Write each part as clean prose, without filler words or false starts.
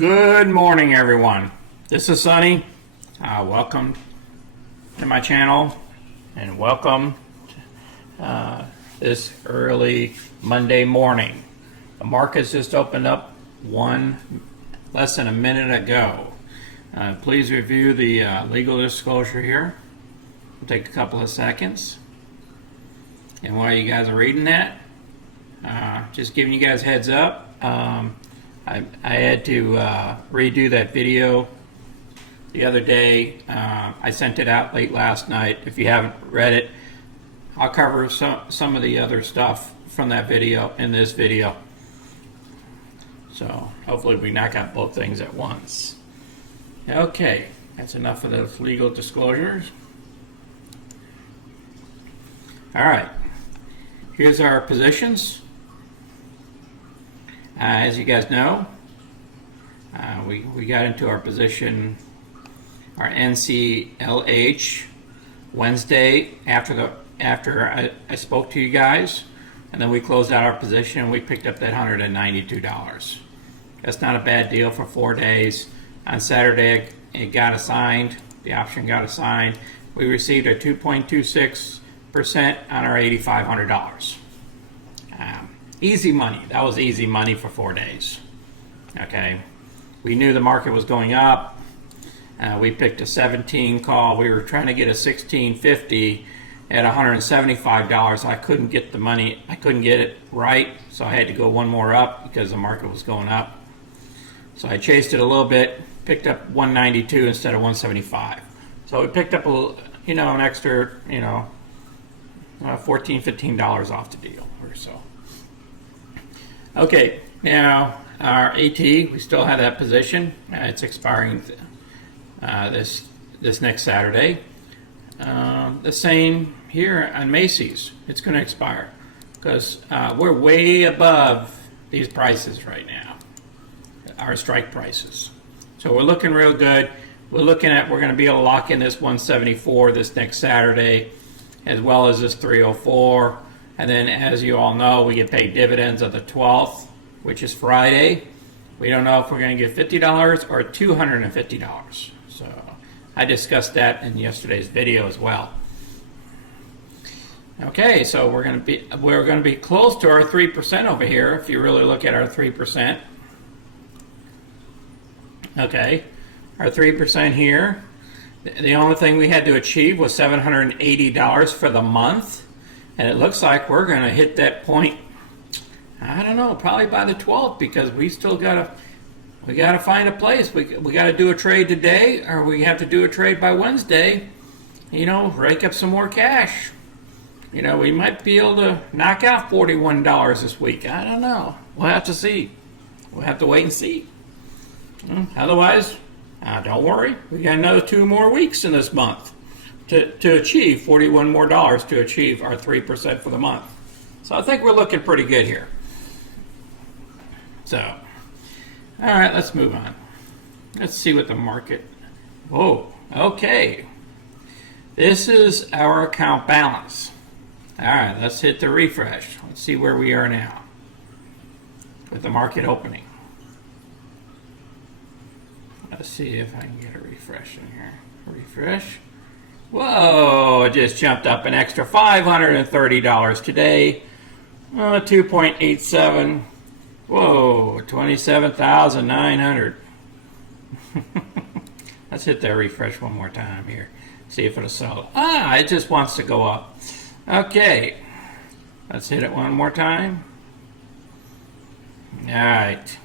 Good morning, everyone. This is Sonny. Welcome to my channel and welcome this early Monday morning. The markets just opened up less than a minute ago. Please review the legal disclosure here. It'll take a couple of seconds. And while you guys are reading that, just giving you guys a heads up, I had to redo that video the other day. I sent it out late last night. If you haven't read it, I'll cover some of the other stuff from that video in this video. So hopefully we knock out both things at once. Okay, that's enough of those legal disclosures. All right, here's our positions. As you guys know, we got into our position, our NCLH, Wednesday after I spoke to you guys, and then we closed out our position and we picked up that $192. That's not a bad deal for 4 days. On Saturday, it got assigned. The option got assigned. We received a 2.26% on our $8,500. Easy money. That was easy money for 4 days. Okay. We knew the market was going up. We picked a 17 call. We were trying to get a 16.50 at $175. I couldn't get the money. I couldn't get it right, so I had to go one more up because the market was going up. So I chased it a little bit, picked up 192 instead of 175. So we picked up an extra, $14, $15 off the deal or so. Okay, now our AT, we still have that position. It's expiring this next Saturday. The same here on Macy's. It's going to expire because we're way above these prices right now, our strike prices. So we're looking real good. We're going to be able to lock in this 174 this next Saturday, as well as this 304. And then, as you all know, we get paid dividends of the 12th, which is Friday. We don't know if we're going to get $50 or $250. So I discussed that in yesterday's video as well. Okay, so we're going to be close to our 3% over here if you really look at our 3%. Okay, our 3% here. The only thing we had to achieve was $780 for the month. And it looks like we're going to hit that point, I don't know, probably by the 12th, because we still got to find a place. We got to do a trade today, or we have to do a trade by Wednesday, rake up some more cash. We might be able to knock out $41 this week. I don't know. We'll have to see. We'll have to wait and see. Otherwise, don't worry. We got another 2 more weeks in this month to achieve $41 more to achieve our 3% for the month. So I think we're looking pretty good here. So, all right, let's move on. Let's see what the market. Whoa, okay. This is our account balance. All right, let's hit the refresh. Let's see where we are now with the market opening. Let's see if I can get a refresh in here. Refresh. Whoa, it just jumped up an extra $530 today. 2.87. Whoa, 27,900. Let's hit that refresh one more time here. See if it'll sell. It just wants to go up. Okay, let's hit it one more time. All right,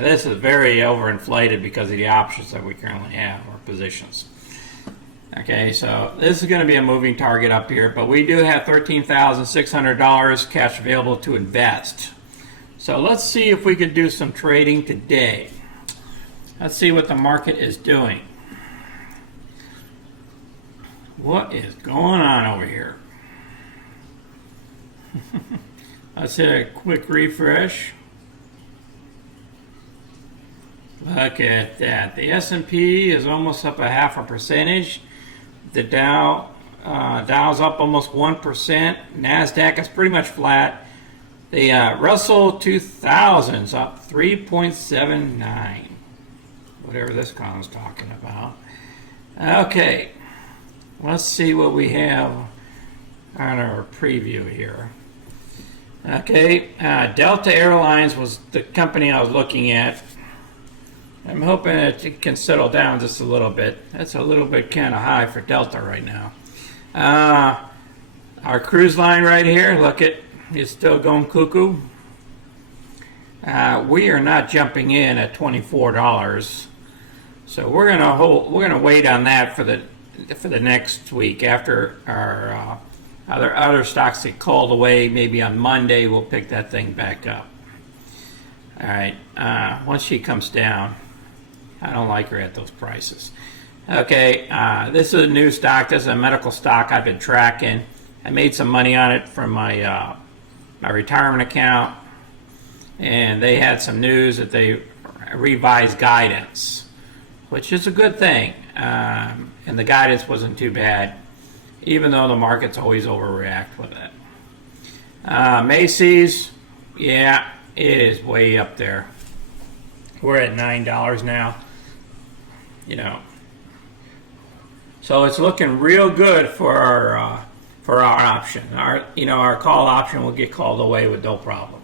this is very overinflated because of the options that we currently have, or positions. Okay, so this is going to be a moving target up here, but we do have $13,600 cash available to invest. So let's see if we can do some trading today. Let's see what the market is doing. What is going on over here? Let's hit a quick refresh. Look at that. The S&P is almost up 0.5%. The Dow's up almost 1%. NASDAQ is pretty much flat. The Russell 2000's up 3.79. whatever this column's talking about. Okay, let's see what we have on our preview here. Okay, Delta Airlines was the company I was looking at. I'm hoping it can settle down just a little bit. That's a little bit kind of high for Delta right now. Our cruise line right here, look, it's still going cuckoo. We are not jumping in at $24, so we're gonna wait on that for the next week after our other stocks get called away. Maybe on Monday we'll pick that thing back up. All right, once she comes down, I don't like her at those prices. Okay, this is a new stock. This is a medical stock I've been tracking. I made some money on it from my retirement account, and they had some news that they revised guidance, which is a good thing. And the guidance wasn't too bad, even though the markets always overreact with it. Macy's, yeah, it is way up there. We're at $9 now. You know, so it's looking real good for our option. Our call option will get called away with no problem.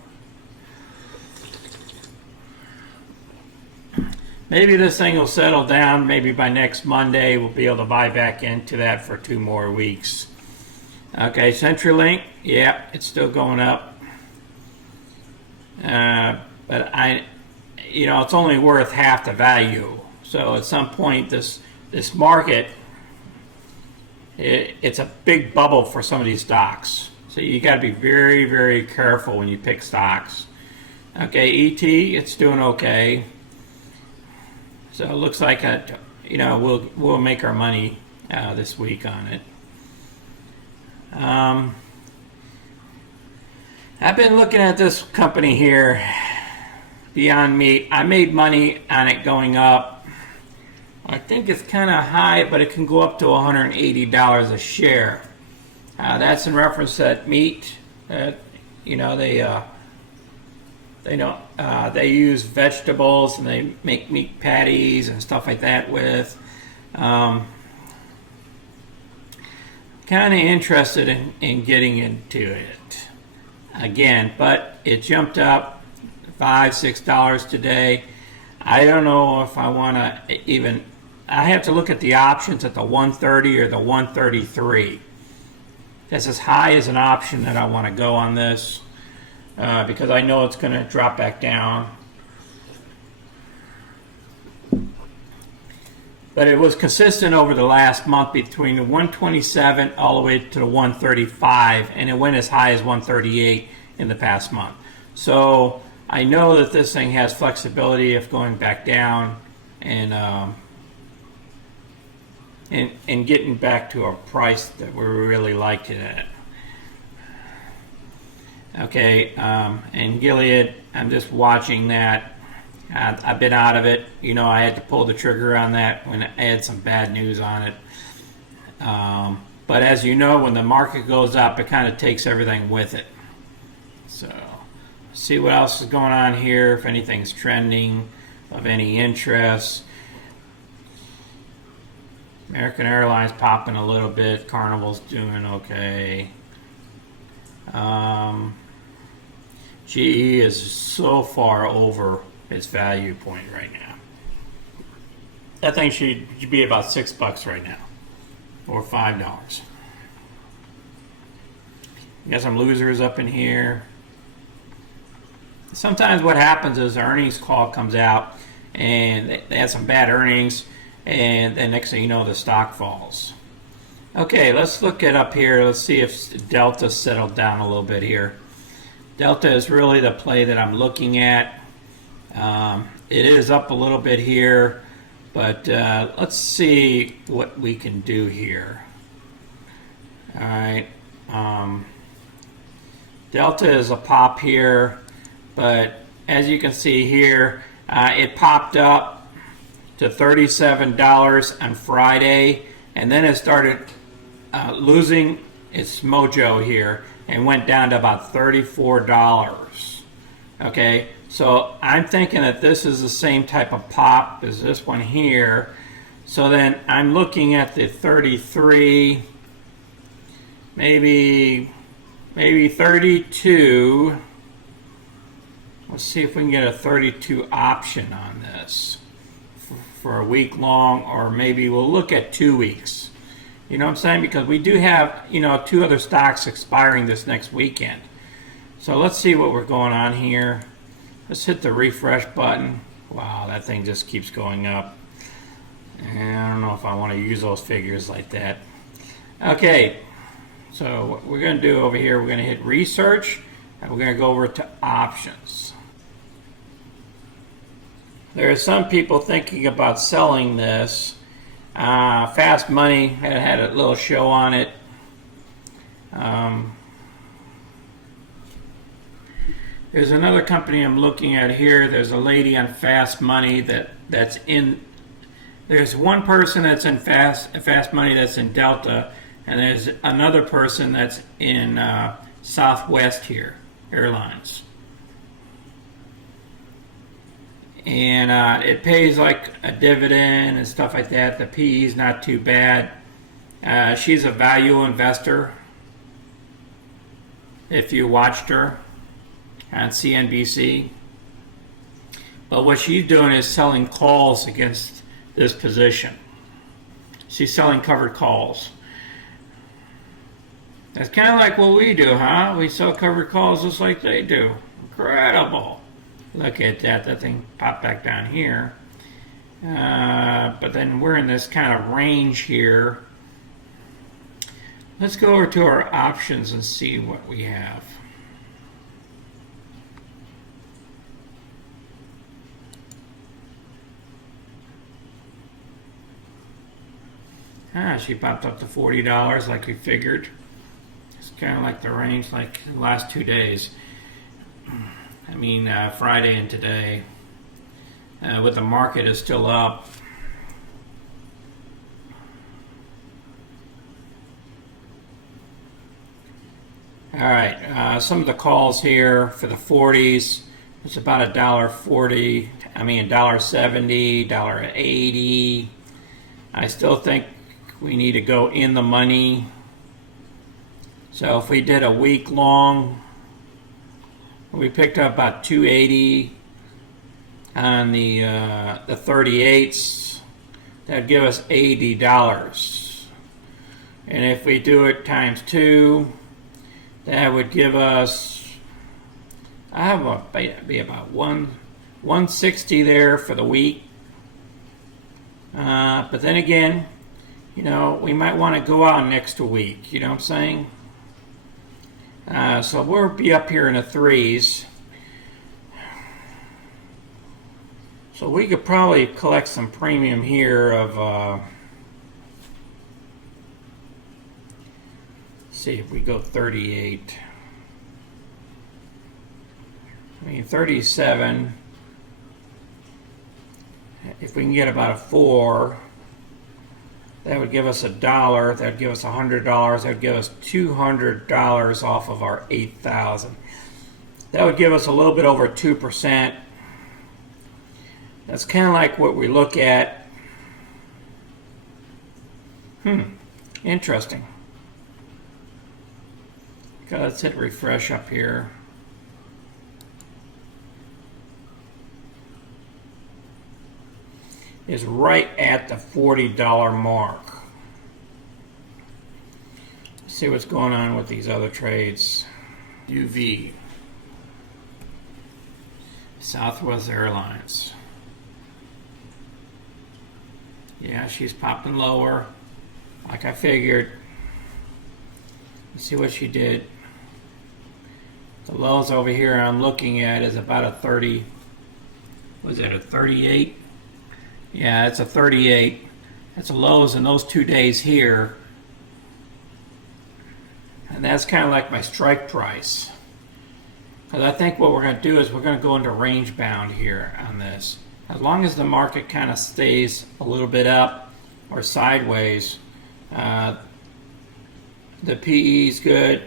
Maybe this thing will settle down. Maybe by next Monday we'll be able to buy back into that for 2 more weeks. Okay, CenturyLink, yeah, it's still going up. But it's only worth half the value. So at some point, this market, it's a big bubble for some of these stocks. So you got to be very, very careful when you pick stocks. Okay, ET, it's doing okay. So it looks like we'll make our money this week on it. I've been looking at this company here, Beyond Meat. I made money on it going up. I think it's kind of high, but it can go up to $180 a share. That's in reference to that meat. They use vegetables and they make meat patties and stuff like that with. Kind of interested in getting into it again, but it jumped up $5-6 today. I don't know if I want to even. I have to look at the options at the 130 or the 133. That's as high as an option that I want to go on this because I know it's going to drop back down. But it was consistent over the last month between the 127 all the way to the 135, and it went as high as 138 in the past month. So I know that this thing has flexibility of going back down and getting back to a price that we really liked it at. Okay, and Gilead, I'm just watching that. I've been out of it. I had to pull the trigger on that when I had some bad news on it. But as you know, when the market goes up, it kind of takes everything with it. So, see what else is going on here, if anything's trending of any interest. American Airlines popping a little bit. Carnival's doing okay. GE is so far over its value point right now. That thing should be about $6 right now, or $5. You got some losers up in here. Sometimes what happens is the earnings call comes out and they have some bad earnings, and then next thing you know, the stock falls. Okay, let's look it up here. Let's see if Delta settled down a little bit here. Delta is really the play that I'm looking at. It is up a little bit here, but let's see what we can do here. All right. Delta is a pop here, but as you can see here, it popped up to $37 on Friday, and then it started losing its mojo here and went down to about $34. Okay, So I'm thinking that this is the same type of pop as this one here. So then I'm looking at the 33, maybe 32. Let's see if we can get a 32 option on this for a week long, or maybe we'll look at 2 weeks. You know what I'm saying? Because we do have, 2 other stocks expiring this next weekend. So let's see what we're going on here. Let's hit the refresh button. Wow, that thing just keeps going up. And I don't know if I want to use those figures like that. Okay, so what we're going to do over here, we're going to hit research, and we're going to go over to options. There are some people thinking about selling this. Fast Money had a little show on it. There's another company I'm looking at here. There's a lady on Fast Money that's in. There's one person that's in Fast Money that's in Delta, and there's another person that's in Southwest here, Airlines. And it pays like a dividend and stuff like that. The PE is not too bad. She's a value investor. If you watched her on CNBC. But what she's doing is selling calls against this position. She's selling covered calls. That's kind of like what we do, huh? We sell covered calls just like they do. Incredible. Look at that. That thing popped back down here. But then we're in this kind of range here. Let's go over to our options and see what we have. She popped up to $40 like we figured. It's kind of like the range like the last 2 days. I mean, Friday and today. With the market is still up. All right, some of the calls here for the 40s. It's about $1.40. I mean, $1.70, $1.80. I still think we need to go in the money. So if we did a week long, we picked up about 280 on the 38s. That'd give us $80. And if we do it times 2, that would give us, be about 160 there for the week. But then again, we might want to go out next week. You know what I'm saying? So we'll be up here in the 3s. So we could probably collect some premium here of, let's see if we go 38. I mean, 37. If we can get about a 4, that would give us $1. That would give us $100. That would give us $200 off of our 8,000. That would give us a little bit over 2%. That's kind of like what we look at. Interesting. Okay, let's hit refresh up here. Is right at the $40 mark. Let's see what's going on with these other trades. UV. Southwest Airlines. Yeah, she's popping lower, like I figured. Let's see what she did. The lows over here I'm looking at is about a 30. Was it a 38? Yeah, it's a 38. That's the lows in those 2 days here. And that's kind of like my strike price. Because I think what we're going to do is we're going to go into range bound here on this. As long as the market kind of stays a little bit up or sideways, the PE is good.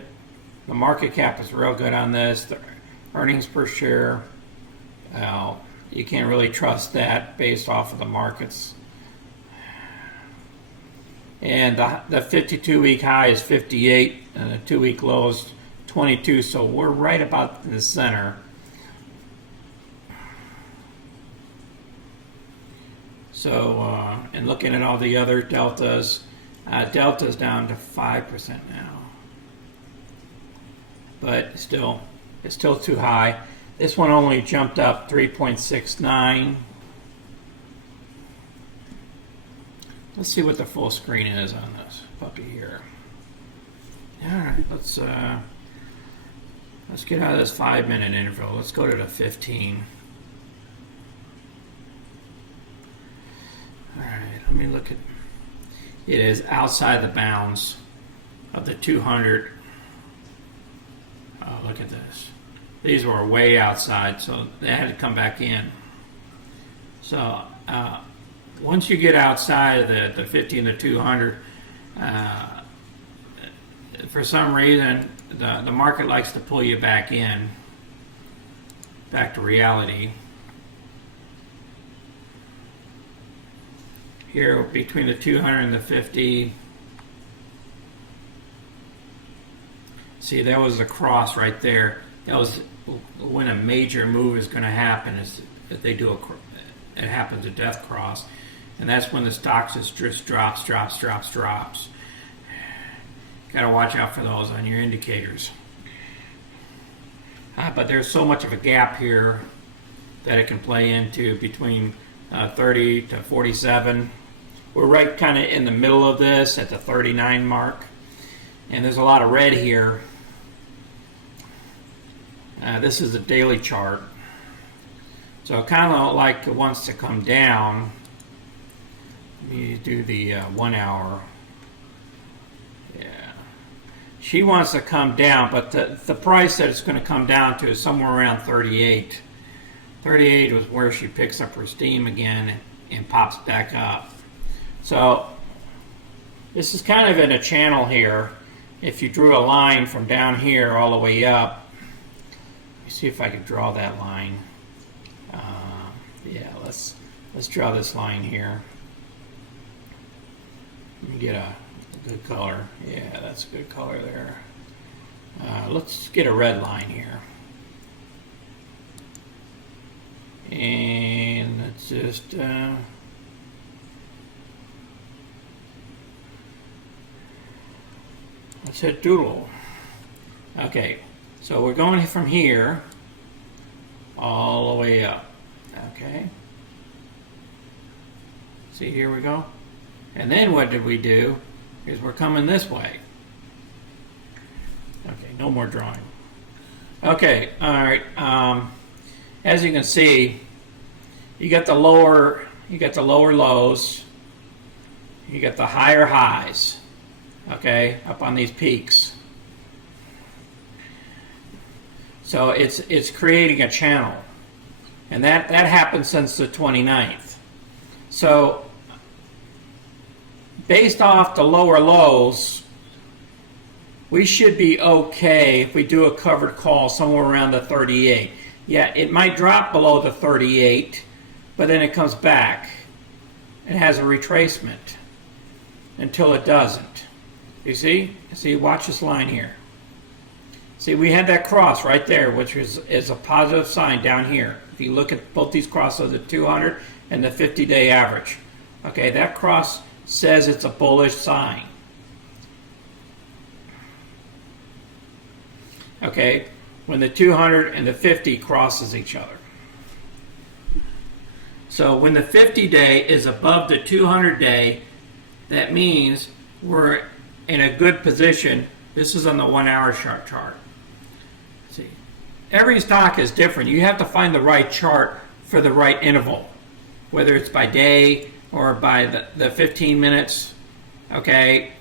The market cap is real good on this. The earnings per share You can't really trust that based off of the markets. And the 52-week high is 58, and the 2-week low is 22, so we're right about in the center. So, and looking at all the other deltas, Delta's down to 5% now. But it's still too high. This one only jumped up 3.69. Let's see what the full screen is on this puppy here. All right, let's get out of this 5-minute interval. Let's go to the 15. All right, let me look at. It is outside the bounds of the 200. Oh, look at this. These were way outside, so they had to come back in. So once you get outside of the 50 and the 200, for some reason, the market likes to pull you back in, back to reality. Here, between the 200 and the 50, see, there was a cross right there. That was when a major move is going to happen. Is that they do it happens a death cross, and that's when the stock just drops. Got to watch out for those on your indicators. But there's so much of a gap here that it can play into between 30 to 47. We're right kind of in the middle of this at the 39 mark, and there's a lot of red here. This is the daily chart, so it kind of like it wants to come down. Let me do the 1 hour. Yeah, she wants to come down, but the price that it's going to come down to is somewhere around 38. 38 was where she picks up her steam again and pops back up. So this is kind of in a channel here. If you drew a line from down here all the way up, let me see if I could draw that line. Yeah, let's draw this line here. Let me get a good color. Yeah, that's a good color there. Let's get a red line here. And let's just let's hit doodle. Okay, so we're going from here all the way up. Okay. See, here we go. And then what did we do? Is we're coming this way. Okay, no more drawing. Okay, all right. As you can see, you got the lower lows, you got the higher highs. Okay, up on these peaks. So it's creating a channel, and that happened since the 29th. So based off the lower lows, we should be okay if we do a covered call somewhere around the 38. Yeah, it might drop below the 38, but then it comes back. It has a retracement until it doesn't. You see? See, watch this line here. See, we had that cross right there, which is a positive sign down here. If you look at both these crosses, the 200 and the 50-day average. Okay, that cross says it's a bullish sign. Okay, when the 200 and the 50 crosses each other. So when the 50-day is above the 200-day, that means we're in a good position. This is on the 1 hour chart. See, every stock is different. You have to find the right chart for the right interval, whether it's by day or by the 15 minutes. Okay,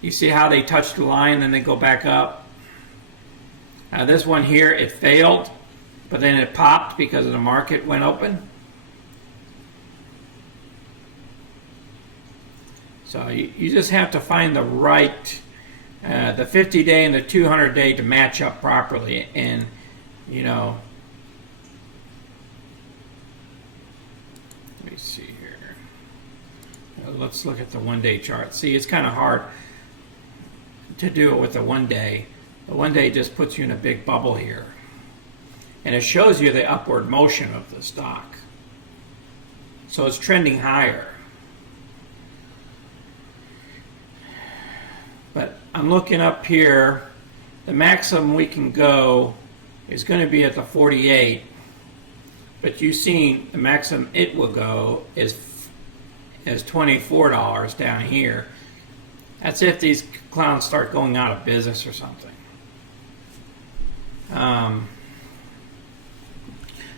you see how they touch the line, then they go back up. This one here, it failed, but then it popped because the market went open. So you just have to find the right, the 50-day and the 200-day to match up properly. And, you know, Let me see here. Let's look at the one-day chart. See, it's kind of hard to do it with the one day. The one day just puts you in a big bubble here. And it shows you the upward motion of the stock. So it's trending higher. But I'm looking up here. The maximum we can go is going to be at the 48. But you've seen the maximum it will go is $24 down here. That's if these clowns start going out of business or something.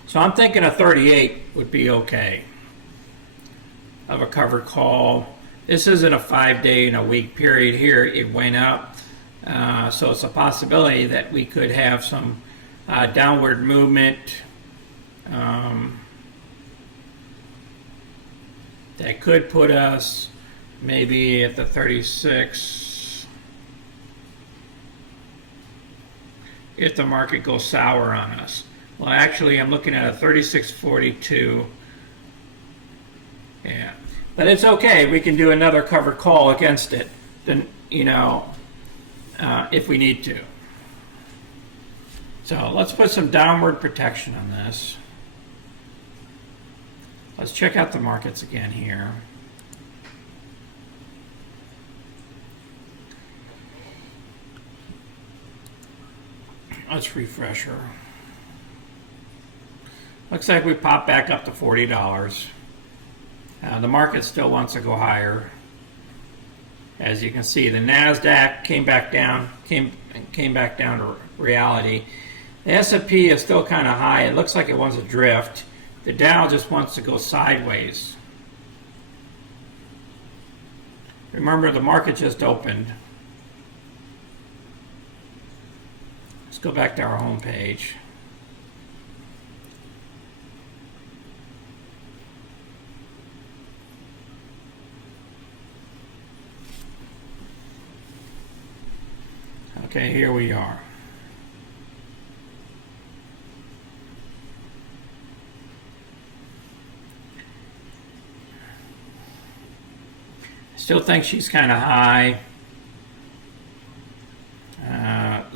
So I'm thinking a 38 would be okay of a covered call. This isn't a 5-day and a week period here. It went up. So it's a possibility that we could have some downward movement that could put us maybe at the 36 if the market goes sour on us. Well, actually, I'm looking at a 36.42. Yeah, but it's okay. We can do another covered call against it, then, you know, if we need to. So let's put some downward protection on this. Let's check out the markets again here. Let's refresh her. Looks like we popped back up to $40. The market still wants to go higher. As you can see, the NASDAQ came back down to reality. The S&P is still kind of high. It looks like it wants to drift. The Dow just wants to go sideways. Remember, the market just opened. Let's go back to our home page. Okay, here we are. Still think she's kind of high. I'm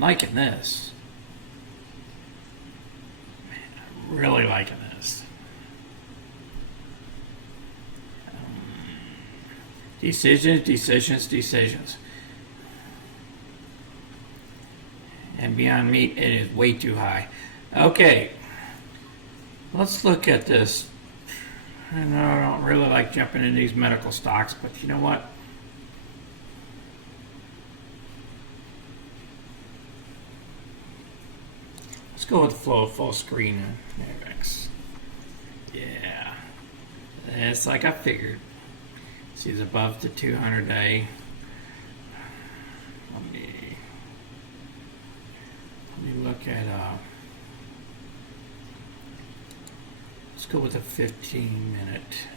liking this. Man, I'm really liking this. Decisions. And Beyond Meat, it is way too high. Okay. Let's look at this. I know I don't really like jumping in these medical stocks, but you know what? Let's go with full screen NVAX. Yeah. It's like I figured. See, it's above the 200-day. Let me look at let's go with a 15-minute.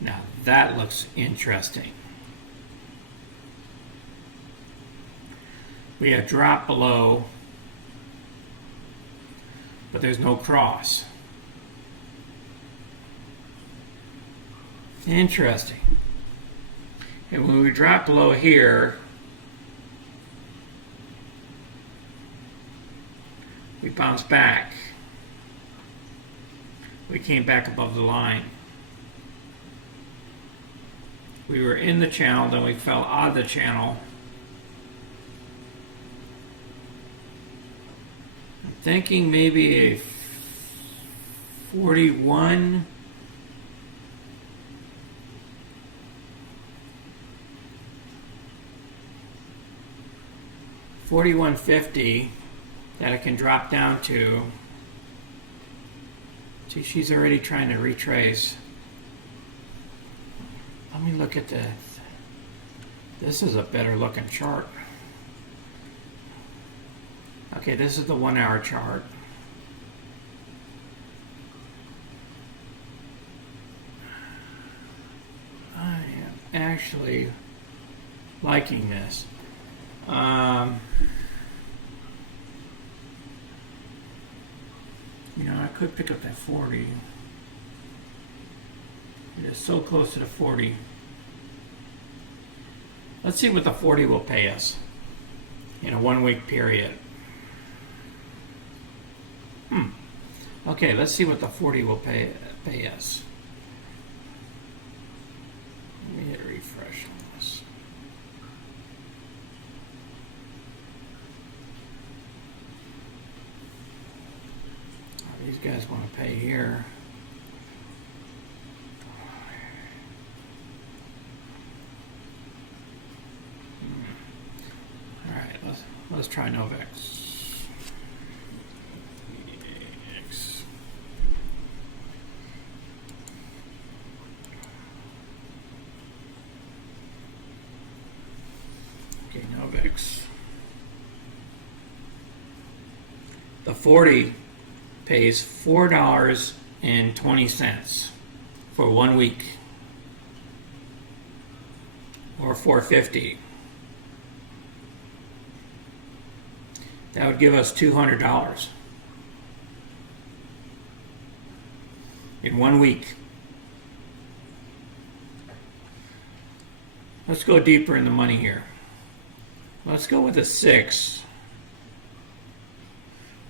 Now that looks interesting. We have dropped below, but there's no cross. Interesting. And when we drop below here, we bounce back. We came back above the line. We were in the channel, then we fell out of the channel. I'm thinking maybe a 41. 41.50 that it can drop down to. See, she's already trying to retrace. Let me look at that. This is a better looking chart. Okay, this is the 1 hour chart. I am actually liking this. You know, I could pick up that 40. It is so close to the 40. Let's see what the 40 will pay us in a 1 week period. Okay, let's see what the 40 will pay us. Let me hit refresh on this. These guys want to pay here. All right, let's try Novavax. Okay, Novavax. The 40 pays $4.20 for 1 week, or $4.50. That would give us $200 in 1 week. Let's go deeper in the money here. Let's go with a 6.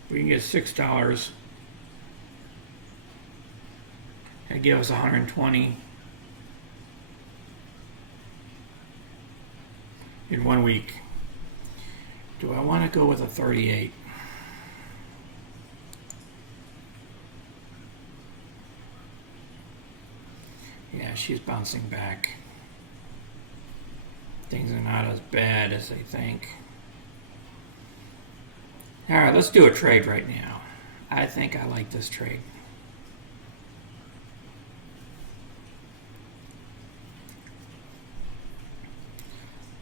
We can get $6. That gives us 120 in 1 week. Do I want to go with a 38? Yeah, she's bouncing back. Things are not as bad as they think. All right, let's do a trade right now. I think I like this trade.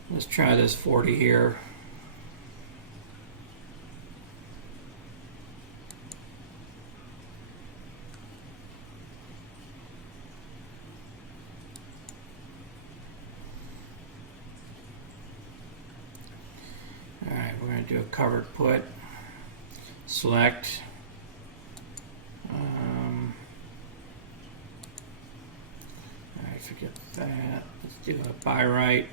Let's try this 40 here. All right, we're going to do a covered put. Select. All right, forget that. Let's do a buy right.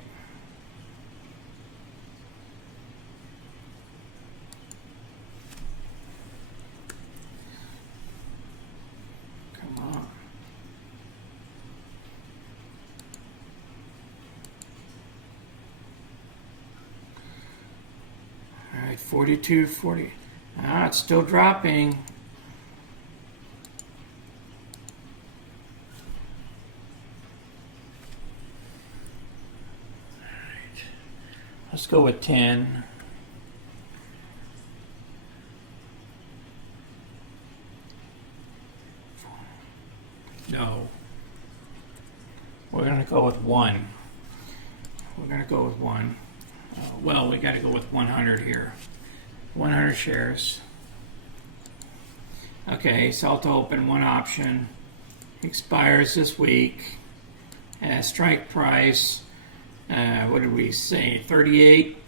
All right, 42.40. Ah, it's still dropping. All right, let's go with 10. No. We're going to go with 1. We're going to go with 1. Well, we got to go with 100 here. 100 shares. Okay, sell to open, 1 option. Expires this week. Strike price, what did we say, 38?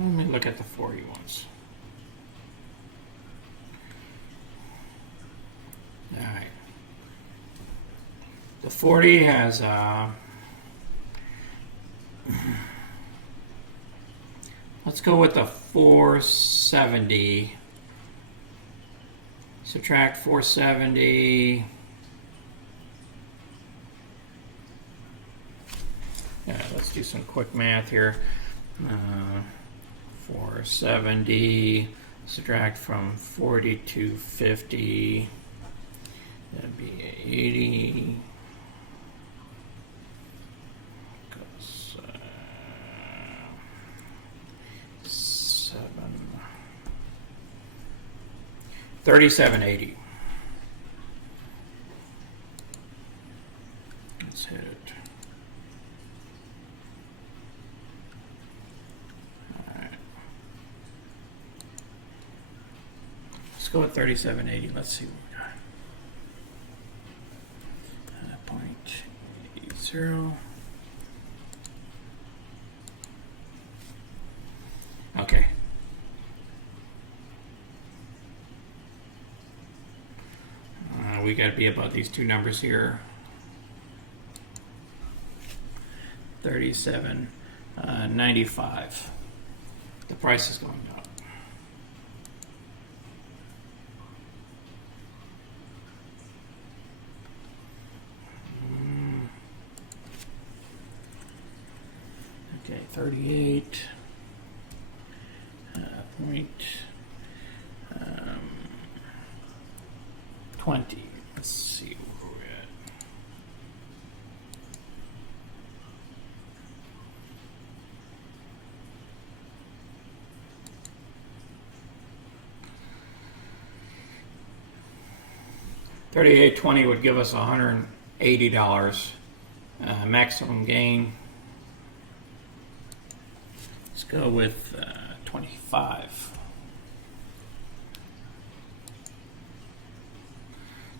Let me look at the 40 ones. All right. The 40 has let's go with the 470. Subtract 470. Yeah, let's do some quick math here. 470 subtract from 42.50, that'd be 80. Goes, 37.80. Let's hit it. All right. Let's go at 37.80. Let's see what we got. 0.80. Okay. We got to be about these two numbers here. 37.95. The price is going up. Okay, 38. Point 20. Let's see where we're at. $38.20 would give us $180 maximum gain. Let's go with 25.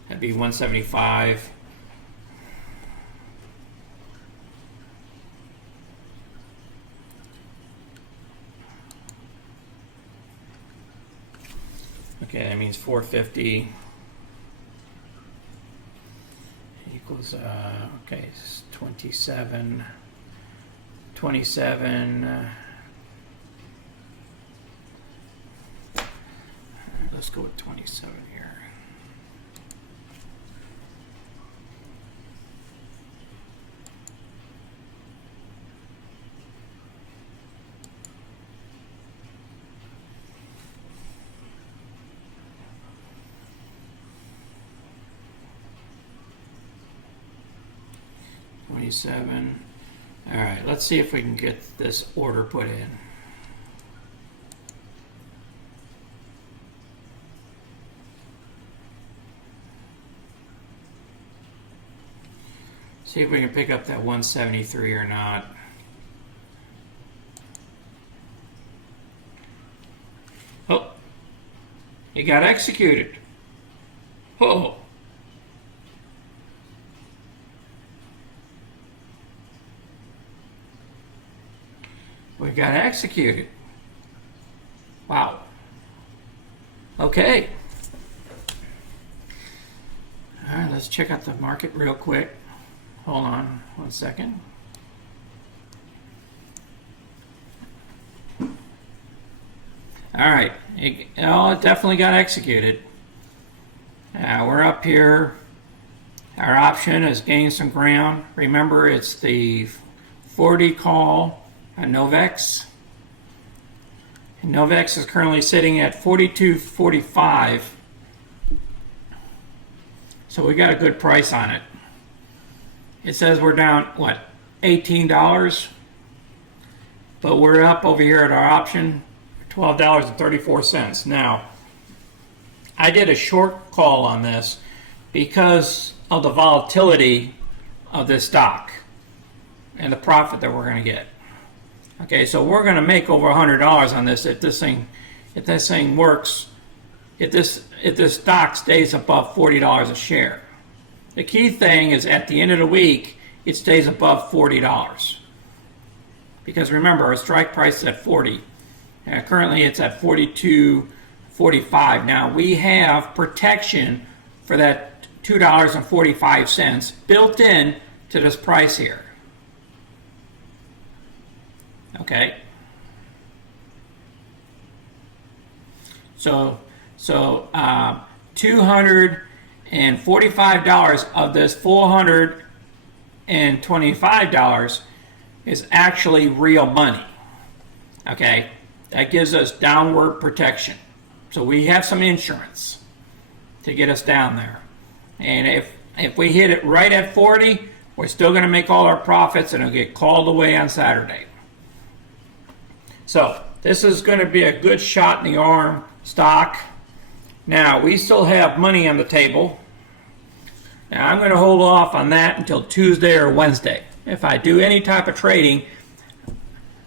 That'd be 175. Okay, that means 450 equals okay, it's 27. Let's go with 27 here. All right, let's see if we can get this order put in. See if we can pick up that 173 or not. Oh, it got executed. Oh. We got executed. Wow. Okay. All right, let's check out the market real quick. Hold on 1 second. All right, it definitely got executed. We're up here. Our option has gained some ground. Remember, it's the 40 call on Novavax. And Novavax is currently sitting at 42.45. So we got a good price on it. It says we're down, what, $18? But we're up over here at our option, $12.34. Now, I did a short call on this because of the volatility of this stock and the profit that we're going to get. Okay, so we're going to make over $100 on this if this thing works. If this stock stays above $40 a share. The key thing is at the end of the week, it stays above $40. Because remember, our strike price is at 40. Currently, it's at 42.45. Now, we have protection for that $2.45 built in to this price here. Okay. So $245 of this $425 is actually real money. Okay, that gives us downward protection. So we have some insurance to get us down there. And if we hit it right at 40, we're still going to make all our profits and it'll get called away on Saturday. So this is going to be a good shot in the arm stock. Now, we still have money on the table. Now I'm going to hold off on that until Tuesday or Wednesday. If I do any type of trading,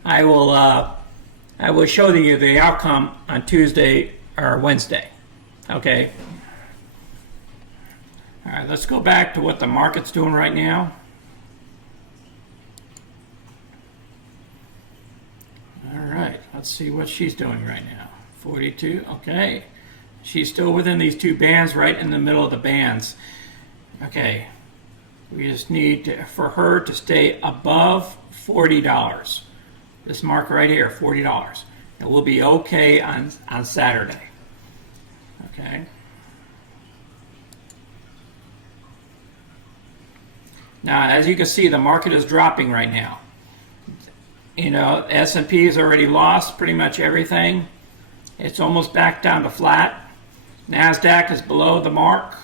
I will show you the outcome on Tuesday or Wednesday. Okay. All right, let's go back to what the market's doing right now. All right, let's see what she's doing right now. 42, okay. She's still within these two bands, right in the middle of the bands. Okay, we just need for her to stay above $40. This marker right here, $40. It will be okay on Saturday. Okay. Now, as you can see, the market is dropping right now. You know, S&P has already lost pretty much everything. It's almost back down to flat. NASDAQ is below the mark.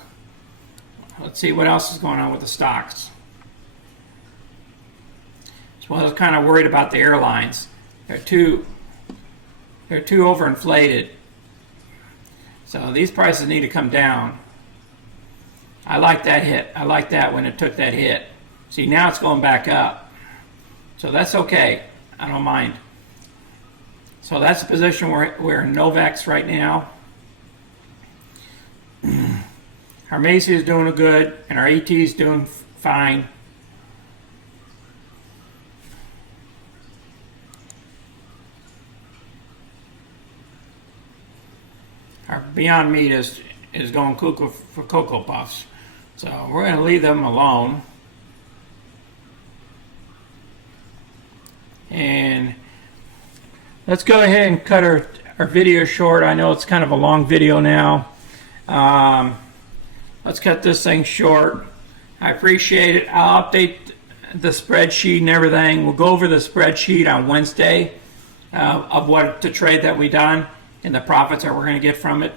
Let's see what else is going on with the stocks. So I was kind of worried about the airlines. They're too overinflated. So these prices need to come down. I like that hit. I like that when it took that hit. See, now it's going back up. So that's okay. I don't mind. So that's the position we're in Novavax right now. Our Macy is doing good, and our ET is doing fine. Our Beyond Meat is going cuckoo for Cocoa Puffs. So we're going to leave them alone. And let's go ahead and cut our video short. I know it's kind of a long video now. Let's cut this thing short. I appreciate it. I'll update the spreadsheet and everything. We'll go over the spreadsheet on Wednesday of what the trade that we done and the profits that we're going to get from it.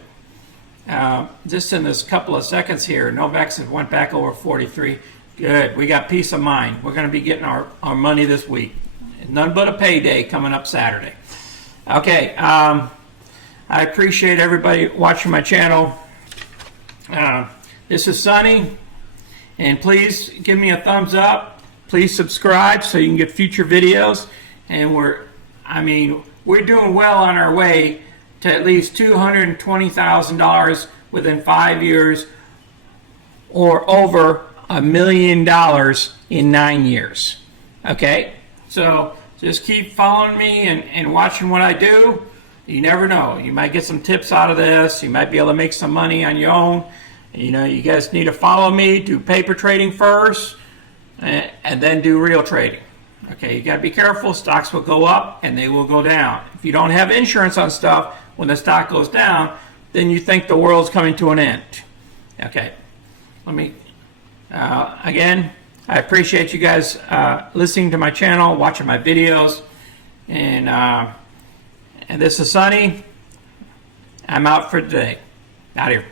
Just in this couple of seconds here, Novavax has went back over 43. Good. We got peace of mind. We're going to be getting our money this week. None but a payday coming up Saturday. Okay. I appreciate everybody watching my channel. This is Sonny, and please give me a thumbs up. Please subscribe so you can get future videos. And we're doing well on our way to at least $220,000 within 5 years, or over $1 million in 9 years. Okay, so just keep following me and watching what I do. You never know. You might get some tips out of this. You might be able to make some money on your own. You know, you guys need to follow me. Do paper trading first, and then do real trading. Okay, you got to be careful. Stocks will go up and they will go down. If you don't have insurance on stuff, when the stock goes down, then you think the world's coming to an end. Okay, let me, again, I appreciate you guys listening to my channel, watching my videos, and this is Sonny. I'm out for today. Out here.